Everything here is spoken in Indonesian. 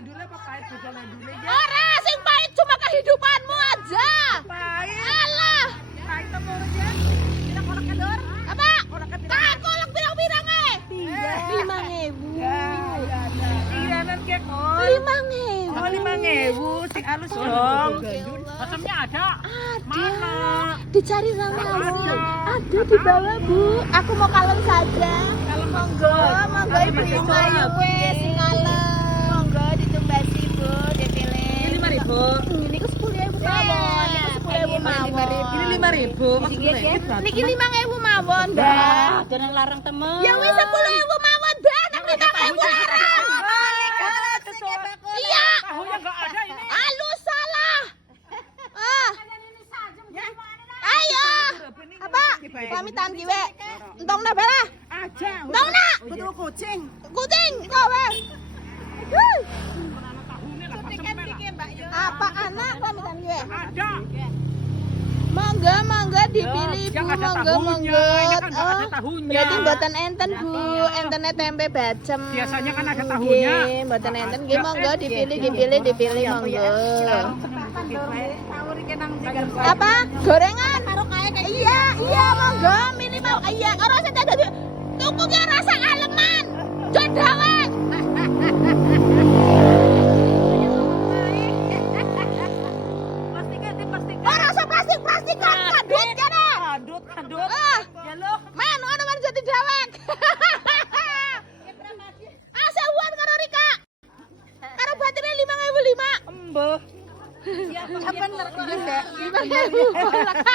ledule apa pahit beda ledule ya? Ora, sing pahit cuma kehidupanmu aja. Pahit. Alah. Pahit apa ya? Kita kolak kendor. Apa? Tak kolak pirang-pirang eh. 5.000. Ya. Iranan ke kol. 5.000. Oh 5.000 sing halus dong. Masamnya ada. Ada. Dicari sama Asia. Ada di bawah, Bu. Aku mau kalem saja. Monggo, monggo ibu ayu wis sing kalem. Monggo ditumbasi, Bu, dipilih. Ini 5.000. Ini ke 10.000 mawon. Ini 10.000 mawon. Ini 5.000. Maksudnya. Niki 5.000 mawon, Mbak. Jangan larang temen. Ya wis 10.000 mawon, Mbak. Nek 5.000 larang. Iya. Tahunya nggak ada ini. Alu salah. Ah. Ayo. Apa? Pamitan kiwe. Entong na bela. Aja. Entong na. Betul kucing. Kucing kowe. Tahunya lah masamnya lah. Apa anak pamitan kiwe? Ada. Monggo, monggo dipilih, Bu. yang ada Monggo, tahunya. monggo. Ini kan nggak ada tahunya. Berarti mboten enten, Bu. Entene tempe bacem. Biasanya kan ada tahunya. Nggih, mboten enten. Nggih, monggo dipilih, monggo. Apa? Gorengan? Iya, iya, monggo minimal. Iya, ora sing dadi tuku ki rasa aleman. Jodohan. Ora usah plastik kadut kene. Kadut. Ah, men ono man jadi dewek. Aseuan karo Rika. Karo batine 5.005. Embuh. Apa bener? 5.000.